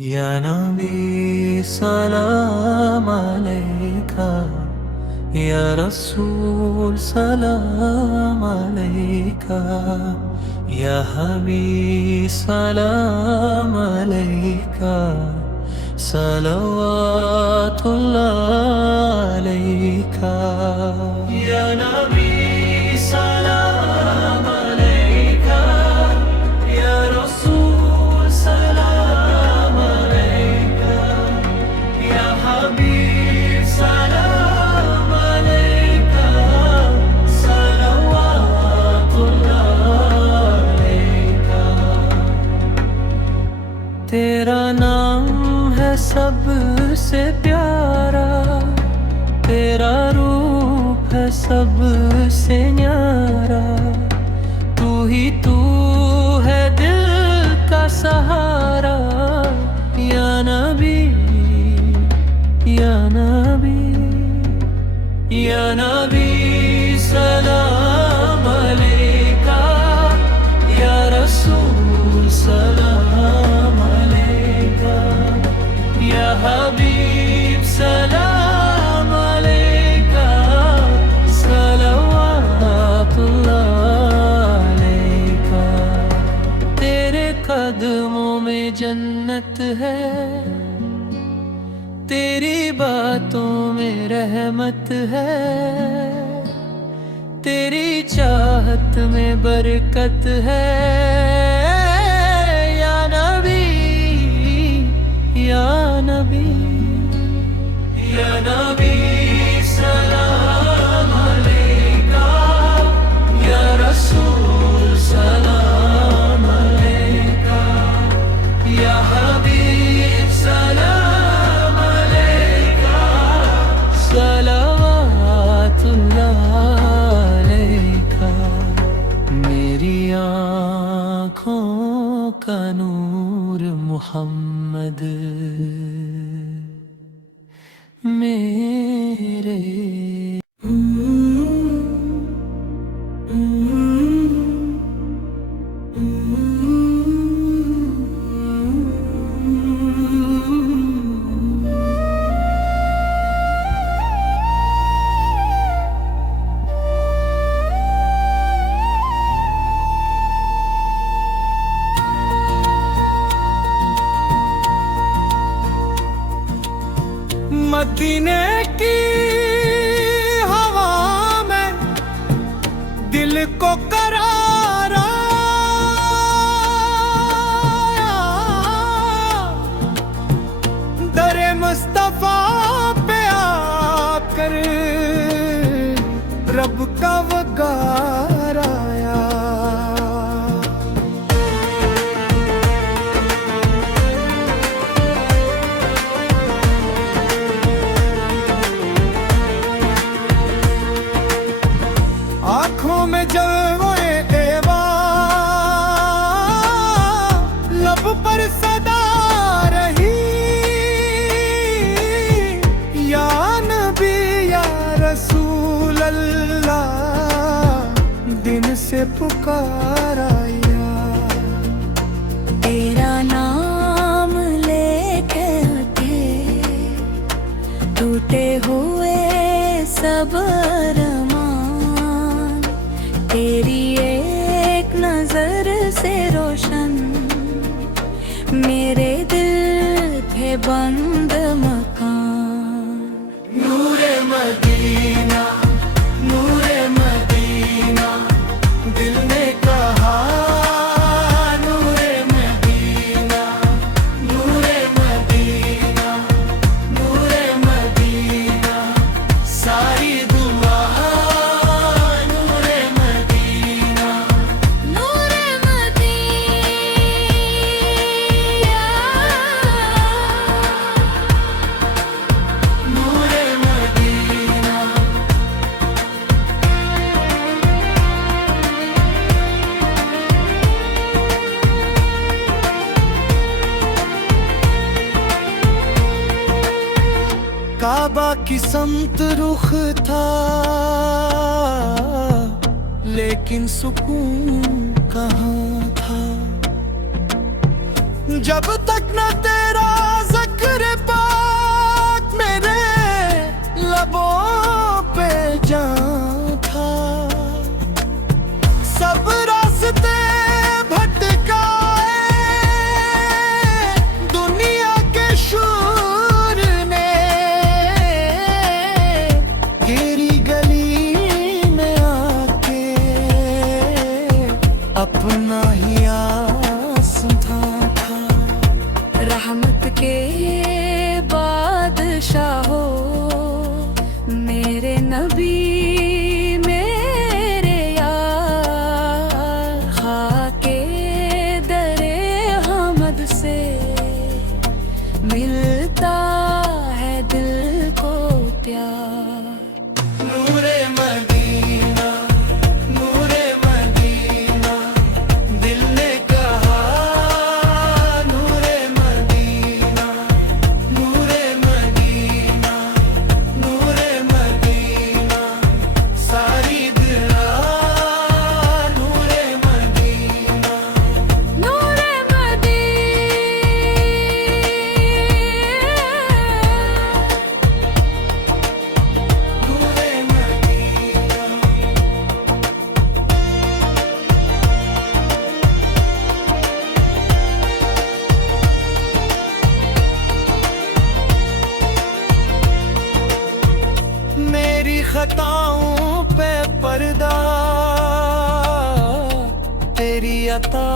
या नबी सलाम अलैका, या रसूल सलाम अलैका, या हबीब सलाम अलैका, सलवातुल्लाह अलैका। या नबी सलाम अलैका, या रसूल सलाम अलैका, या हबीब सलाम अलैका, सलवातुल्लाह अलैका। तेरा नाम है सबसे प्यारा, तेरा रूप है सबसे न्यारा, तू ही तू है दिल का सहारा। या नबी, या नबी, या नबी सलाम अलैका, या रसूल सलाम अलैका, या हबीब सलाम अलैका, सलवातुल्लाह अलैका। तेरे कदमों में जन्नत है, तेरी बातों में रहमत है, तेरी चाहत में बरकत है। या नबी, या नबी, या नबी सलाम अलैका, या रसूल सलाम अलैका, या हबीब सलाम अलैका, सलवातुल्लाह अलैका। मेरी आँखों का नूर मोहम्मद मेरे। मदीने की हवा में दिल को करार आया, दरे मुस्तफा पे आकर रब का वकार आया। आँखों में जलवे एवा, लब पर सदा रही, या नबी या रसूल अल्लाह दिन से पुकारा। तेरा नाम लेके उठे टूटे हुए सब अरमान, तेरी एक नजर से रोशन मेरे दिल थे बंद मकान। नूरे मदीना, नूरे मदीना, दिल ने कहा नूरे मदीना, नूरे मदीना, नूरे मदीना, सारी दुआ नूरे मदीना, नूरे मदीना, नूरे मदीना। काबा की समत रुख था, लेकिन सुकून कहाँ था। जब तक न तेरा रहमत के बादशाह हो मेरे नबी मेरे यार, खाके दरे हमद से मिलता है दिल को प्यार। नूरे मदीना, नूरे मदीना, दिल ने कहा नूरे मदीना, नूरे मदीना, नूरे मदीना, सारी दिला नूरे मदीना। नूरे मदीना, नूरे मदीना। मेरी खताओं पे पर्दा तेरी अता